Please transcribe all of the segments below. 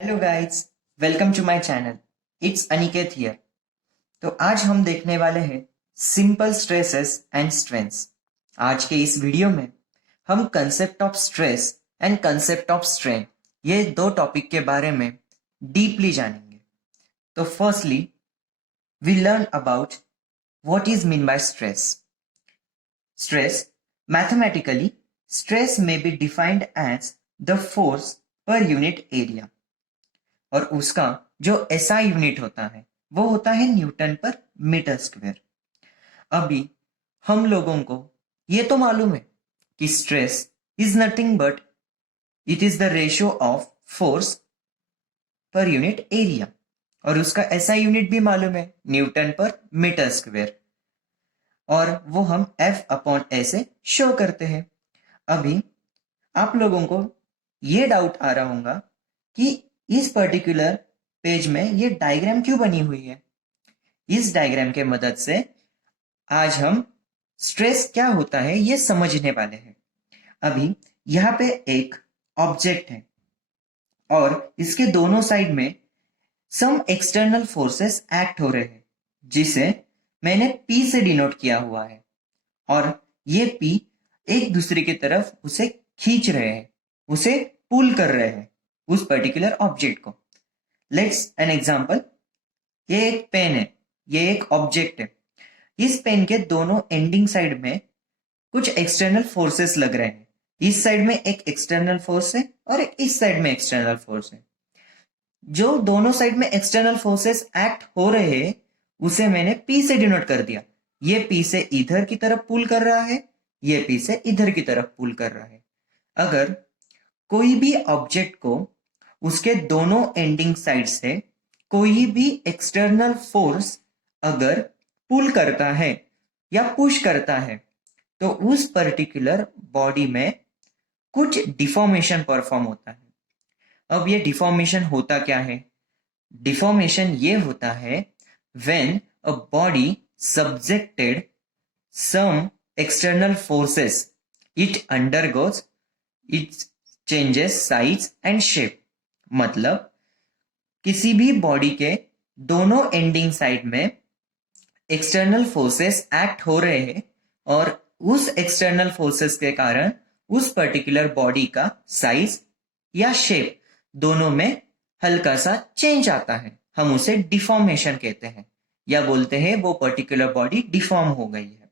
Hello guys, welcome to my channel. It's Aniket here. तो आज हम देखने वाले हैं सिंपल स्ट्रेसेस एंड स्ट्रेंथ्स। आज के इस वीडियो में हम concept of stress and concept of strain ये दो टॉपिक के बारे में डीपली जानेंगे। तो firstly we learn about what is mean by stress. Stress mathematically stress में be defined as the force per unit area और उसका जो एसआई यूनिट होता है वो होता है न्यूटन पर मीटर स्क्वायर। अभी हम लोगों को ये तो मालूम है कि stress is nothing but it is the ratio of force per unit area और उसका एसआई यूनिट भी मालूम है, न्यूटन पर मीटर स्क्वायर, और वो हम एफ अपॉन ए से शो करते हैं। अभी आप लोगों को ये डाउट आ रहा होगा कि इस पर्टिकुलर पेज में ये डायग्राम क्यों बनी हुई है। इस डायग्राम के मदद से आज हम स्ट्रेस क्या होता है ये समझने वाले हैं। अभी यहाँ पे एक ऑब्जेक्ट है और इसके दोनों साइड में सम एक्सटर्नल फोर्सेस एक्ट हो रहे हैं जिसे मैंने पी से डिनोट किया हुआ है और ये पी एक दूसरे की तरफ उसे खींच रहे हैं, उसे पुल कर रहे हैं उस पर्टिकुलर ऑब्जेक्ट को। Let's an example. ये एक पेन है, ये एक ऑब्जेक्ट है। इस पेन के दोनों एंडिंग साइड में कुछ एक्सटर्नल फोर्सेस लग रहे हैं। इस साइड में एक एक्सटर्नल फोर्स है और इस साइड में एक्सटर्नल फोर्स है। जो दोनों साइड में एक्सटर्नल फोर्सेस एक्ट हो रहे हैं उसे मैंने पी से डिनोट कर दिया। ये पी से इधर की तरफ पुल कर रहा है, ये पी से इधर की तरफ पुल कर रहा है। अगर कोई भी ऑब्जेक्ट को उसके दोनों एंडिंग साइड से कोई भी एक्सटर्नल फोर्स अगर पुल करता है या पुश करता है तो उस पर्टिकुलर बॉडी में कुछ डिफॉर्मेशन परफॉर्म होता है। अब ये डिफॉर्मेशन होता क्या है? डिफॉर्मेशन ये होता है when a body subjected some external forces it undergoes it changes size and shape. मतलब किसी भी बॉडी के दोनों एंडिंग साइड में एक्सटर्नल फोर्सेस एक्ट हो रहे हैं और उस एक्सटर्नल फोर्सेस के कारण उस पर्टिकुलर बॉडी का साइज या शेप दोनों में हल्का सा चेंज आता है। हम उसे डिफॉर्मेशन कहते हैं या बोलते हैं वो पर्टिकुलर बॉडी डिफॉर्म हो गई है।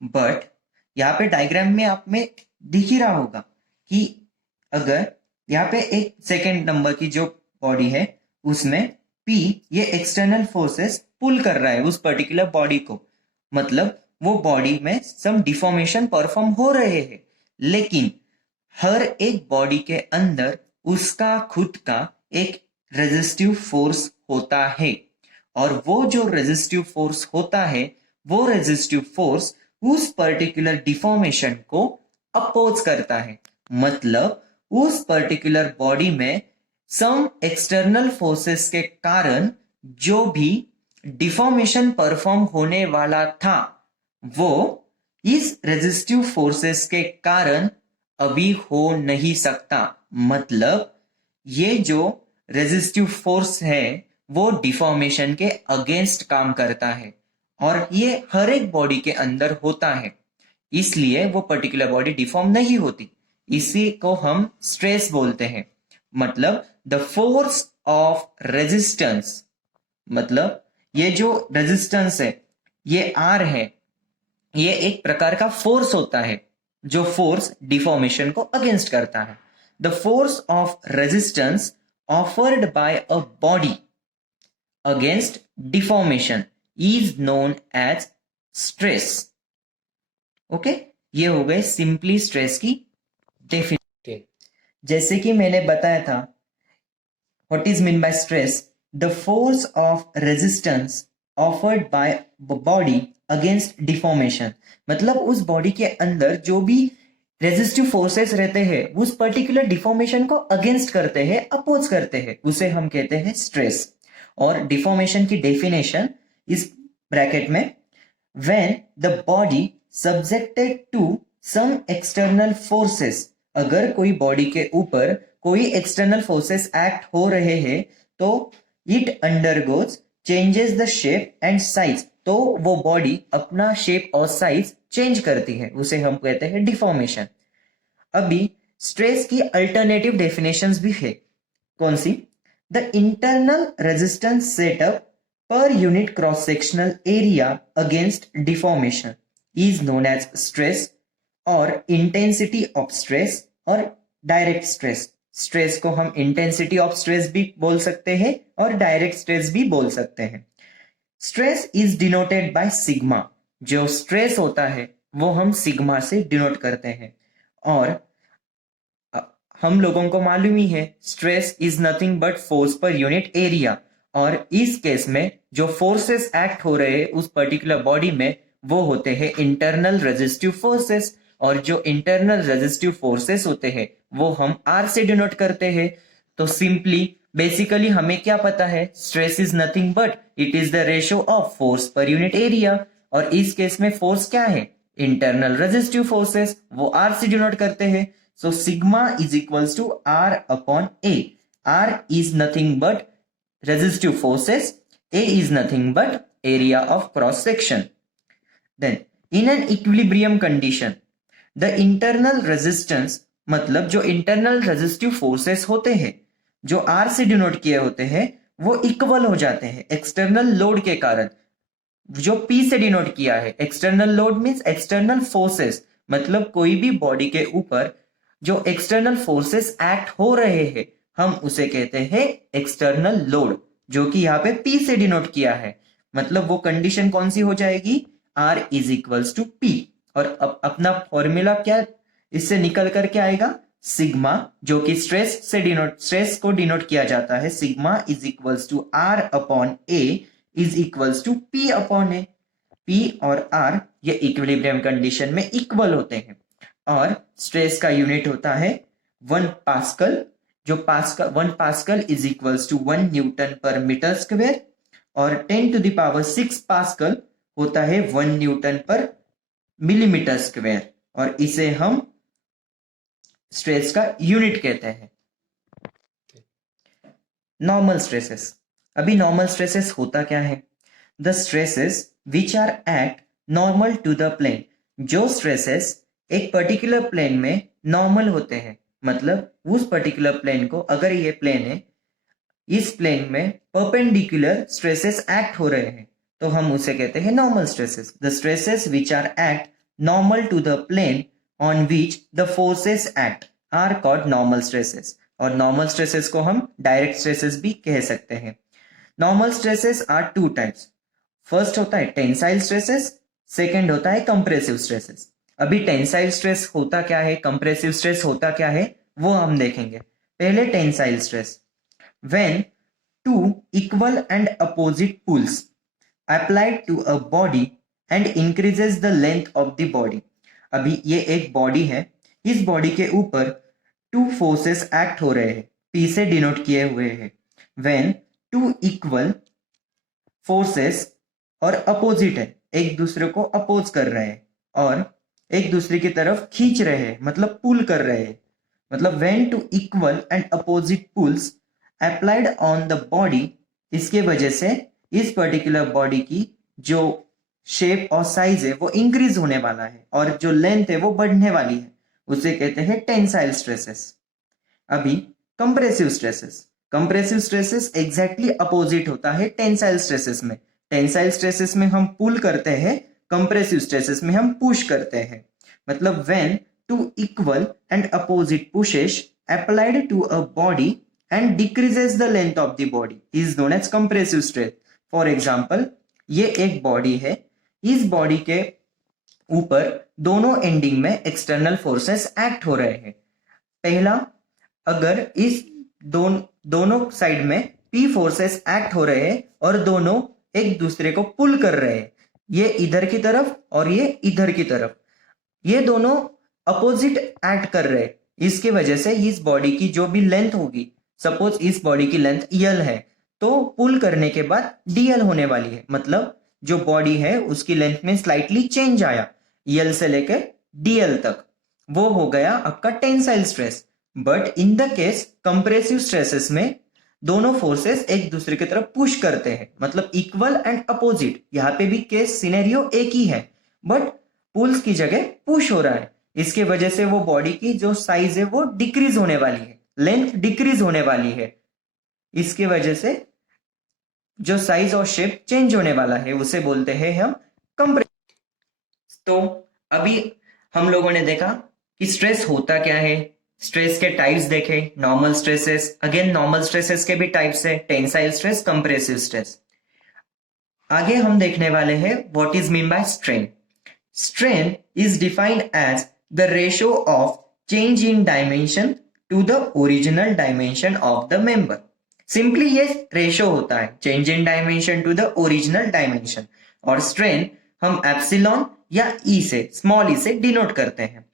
बट यहाँ पे डायग्राम में आप में दिख ही रहा होगा कि अगर यहाँ पे एक सेकेंड नंबर की जो बॉडी है उसमें P ये एक्सटर्नल फोर्सेस पुल कर रहा है उस पर्टिकुलर बॉडी को, मतलब वो बॉडी में सम डिफॉर्मेशन परफॉर्म हो रहे हैं। लेकिन हर एक बॉडी के अंदर उसका खुद का एक रेजिस्टिव फोर्स होता है और वो जो रेजिस्टिव फोर्स होता है वो रेजिस्टिव फोर्स उस पर्टिकुलर डिफॉर्मेशन को अपोज करता है। मतलब उस पर्टिकुलर बॉडी में सम एक्सटर्नल फोर्सेस के कारण जो भी डिफॉर्मेशन परफॉर्म होने वाला था वो इस रेजिस्टिव फोर्सेस के कारण अभी हो नहीं सकता। मतलब ये जो रेजिस्टिव फोर्स है वो डिफॉर्मेशन के अगेंस्ट काम करता है और ये हर एक बॉडी के अंदर होता है, इसलिए वो पर्टिकुलर बॉडी डिफॉर्म नहीं होती। इसी को हम स्ट्रेस बोलते हैं। मतलब द फोर्स ऑफ रेजिस्टेंस, मतलब ये जो रेजिस्टेंस है ये आर है, ये एक प्रकार का फोर्स होता है जो फोर्स डिफॉर्मेशन को अगेंस्ट करता है। The force of resistance offered by a body against deformation is known as stress. Okay, ये हो गए सिंपली स्ट्रेस की डेफिनेशन। जैसे कि मैंने बताया था what is mean by stress, the force of resistance offered by body against deformation. मतलब उस बॉडी के अंदर जो भी रेजिस्टिव फोर्सेस रहते हैं उस पर्टिकुलर डिफॉर्मेशन को अगेंस्ट करते हैं, अपोज करते हैं, उसे हम कहते हैं स्ट्रेस। और डिफॉर्मेशन की डेफिनेशन इस ब्रैकेट में, when the body subjected to some external forces, अगर कोई बॉडी के ऊपर कोई एक्सटर्नल फोर्सेस एक्ट हो रहे हैं तो it undergoes changes the shape and size, तो वो बॉडी अपना शेप और साइज चेंज करती है, उसे हम कहते हैं डिफॉर्मेशन। अभी स्ट्रेस की अल्टरनेटिव डेफिनेशंस भी है। कौन सी? The internal resistance setup per unit cross-sectional area against deformation is known as stress or intensity of stress और direct stress। स्ट्रेस को हम इंटेंसिटी ऑफ स्ट्रेस भी बोल सकते हैं और डायरेक्ट स्ट्रेस भी बोल सकते हैं। Stress is denoted by sigma, जो स्ट्रेस होता है वो हम सिग्मा से डिनोट करते हैं। और हम लोगों को मालूम ही है stress is nothing but force per unit area, और इस केस में जो फोर्सेस एक्ट हो रहे हैं उस पर्टिकुलर बॉडी में वो होते हैं इंटरनल रेजिस्टिव फोर्सेस, और जो इंटरनल रेजिस्टिव फोर्सेस होते हैं वो हम आर से डिनोट करते हैं। तो सिंपली बेसिकली हमें क्या पता है, stress is nothing but it is the ratio of force per unit area, और इस केस में फोर्स क्या है, इंटरनल रेजिस्टिव फोर्सेस, वो आर से डिनोट करते हैं। So sigma is equals to R upon A. R is nothing but resistive forces, A is nothing but area of cross section. Then in an equilibrium condition the internal resistance, मतलब जो internal resistive forces होते हैं जो R से denote किए होते हैं वो इक्वल हो जाते हैं एक्सटर्नल लोड के कारण। जो P से डिनोट किया है, external load means external forces, मतलब कोई भी बॉडी के ऊपर जो एक्सटर्नल फोर्सेस एक्ट हो रहे हैं हम उसे कहते हैं एक्सटर्नल लोड, जो कि यहाँ पे P से डिनोट किया है। मतलब वो कंडीशन कौन सी हो जाएगी, R is equals to P। और अपना फॉर्मूला क्या इससे निकल करके आएगा, सिग्मा, जो कि स्ट्रेस को डिनोट किया जाता है। Sigma is equals to R upon A is equals to P upon A। P और R ये इक्विलिब्रियम कंडीशन में इक्वल होते हैं, और स्ट्रेस का यूनिट होता है 1 पास्कल, जो 1 pascal is equals to 1 newton per metre square, और 10 टू द पावर 6 पास्कल होता है 1 न्यूटन पर मिलीमीटर स्क्वायर, और इसे हम स्ट्रेस का यूनिट कहते हैं। Normal stresses. अभी नॉर्मल स्ट्रेसेस होता क्या है, the stresses which are act normal to the plane. जो स्ट्रेसेस एक पर्टिकुलर प्लेन में नॉर्मल होते हैं, मतलब उस पर्टिकुलर प्लेन को, अगर ये प्लेन है, इस प्लेन में परपेंडिकुलर स्ट्रेसेस एक्ट हो रहे हैं तो हम उसे कहते हैं normal stresses. The stresses which are act normal to the plane on which the forces act are called normal stresses. और नॉर्मल स्ट्रेसेस को हम डायरेक्ट स्ट्रेसेस भी कह सकते हैं। Normal stresses are 2 types. First होता है टेंसाइल स्ट्रेसेस, सेकेंड होता है कंप्रेसिव स्ट्रेसेस। अभी टेंसाइल स्ट्रेस होता क्या है, कंप्रेसिव स्ट्रेस होता क्या है, वो हम देखेंगे। पहले tensile stress, when 2 equal and opposite pulls applied to a body and increases the length of the body. अभी ये एक बॉडी है, इस बॉडी के ऊपर 2 फोर्सेस एक्ट हो रहे हैं, P से डिनोट किए हुए हैं। व्हेन 2 इक्वल फोर्सेस और अपोजिट है, एक दूसरे को अपोज कर रहे हैं और एक दूसरे की तरफ खींच रहे हैं, मतलब पुल कर रहे हैं। मतलब when 2 equal and opposite pulls applied on the body, इसके वजह से इस पर्टिकुलर बॉडी की जो शेप और साइज है वो इंक्रीज होने वाला है और जो लेंथ है वो बढ़ने वाली है, उसे कहते हैं टेंसाइल स्ट्रेसेस। अभी compressive stresses, compressive stresses exactly opposite होता है टेंसाइल स्ट्रेसेस में। टेंसाइल स्ट्रेसेस में हम पुल करते हैं, कंप्रेसिव स्ट्रेसेस में हम पुश करते हैं। मतलब when 2 equal and opposite pushes applied to a body and decreases the length of the body is known as compressive stress. For example, ये एक बॉडी है, इस बॉडी के ऊपर दोनों एंडिंग में एक्सटर्नल फोर्सेस एक्ट हो रहे हैं। पहला, अगर इस दोनों साइड में P फोर्सेस एक्ट हो रहे हैं और दोनों एक दूसरे को पुल कर रहे हैं, ये इधर की तरफ और ये इधर की तरफ, ये दोनों अपोजिट एक्ट कर रहे हैं। इसकी वजह से इस बॉडी की जो भी लेंथ होगी, सपोज इस बॉडी की लेंथ EL है, तो पुल करने के बाद DL होने वाली है। मतलब जो बॉडी है उसकी लेंथ में स्लाइटली चेंज आया EL से लेकर DL तक, वो हो गया आपका tensile stress. But in the case compressive stresses में दोनों फोर्सेस एक दूसरे की तरफ पुश करते हैं, मतलब इक्वल एंड अपोजिट। यहाँ पे भी केस सिनेरियो एक ही है, बट पुल्स की जगह पुश हो रहा है। इसके वजह से वो बॉडी की जो साइज है वो डिक्रीज होने वाली है, लेंथ डिक्रीज होने वाली है। इसके वजह से जो साइज और शेप चेंज होने वाला है उसे बोलते हैं हम कंप्रेस। तो अभी हम लोगों ने देखा कि स्ट्रेस होता क्या है, स्ट्रेस के टाइप्स देखे, normal stresses, again normal stresses के भी टाइप्स है, टेंसाइल स्ट्रेस, कंप्रेसिव स्ट्रेस। आगे हम देखने वाले हैं what is mean by strain. Strain is defined as the ratio of change in dimension to the original dimension of the member. Simply ये ratio होता है, change in dimension to the original dimension, और strain हम epsilon या E से, small ई से denote करते हैं।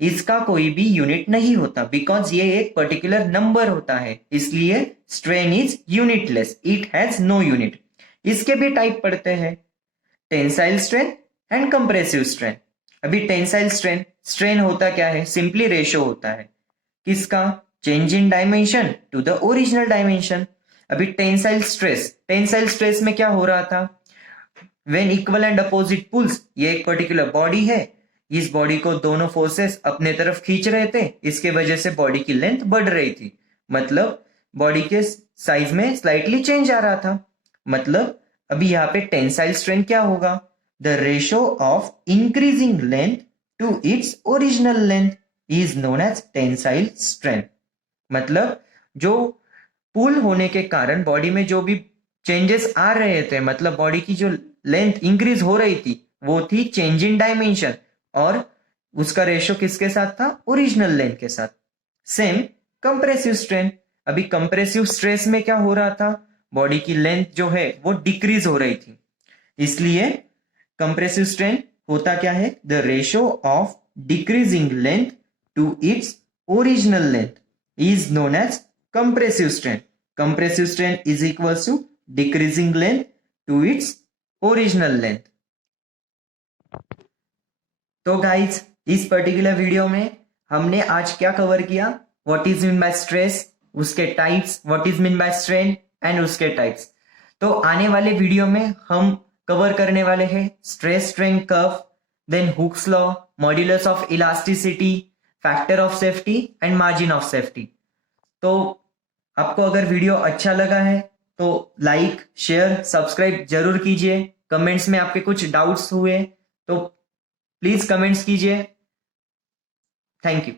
इसका कोई भी यूनिट नहीं होता बिकॉज ये एक पर्टिकुलर नंबर होता है, इसलिए strain is unitless, it has no unit. इसके भी टाइप पढ़ते हैं, tensile strain and compressive strain. अभी टेंसाइल स्ट्रेन, स्ट्रेन होता क्या है, सिंपली रेशियो होता है किसका, change in dimension to the original dimension. अभी टेंसाइल स्ट्रेस में क्या हो रहा था, when equal and opposite pulls, ये एक पर्टिकुलर बॉडी है, इस बॉडी को दोनों फोर्सेस अपने तरफ खींच रहे थे, इसके वजह से बॉडी की लेंथ बढ़ रही थी, मतलब बॉडी के साइज में स्लाइटली चेंज आ रहा था। मतलब अभी यहाँ पे टेंसाइल स्ट्रेन क्या होगा, the ratio of increasing length to its original length is known as tensile strain. मतलब जो पुल होने के कारण बॉडी में जो भी चेंजेस आ रहे थे, मतलब बॉडी की जो लेंथ इंक्रीज हो रही थी, वो थी चेंज इन डायमेंशन, और उसका रेशियो किसके साथ था, ओरिजिनल लेंथ के साथ। सेम कंप्रेसिव स्ट्रेन, अभी कंप्रेसिव स्ट्रेस में क्या हो रहा था, बॉडी की लेंथ जो है वो डिक्रीज हो रही थी, इसलिए कंप्रेसिव स्ट्रेन होता क्या है, the ratio of decreasing length to its original length is known as compressive strain. Compressive strain is equal to decreasing length to its original length. तो गाइज, इस पर्टिकुलर वीडियो में हमने आज क्या कवर किया, what is mean by stress, उसके types, what is mean by strain and उसके types. तो आने वाले वीडियो में हम कवर करने वाले हैं stress strain curve, then Hooke's law, modulus of elasticity, factor of safety and margin of safety. तो आपको अगर वीडियो अच्छा लगा है तो लाइक, शेयर, सब्सक्राइब जरूर कीजिए। कमेंट्स में आपके कुछ डाउट्स हुए तो प्लीज कमेंट्स कीजिए। Thank you.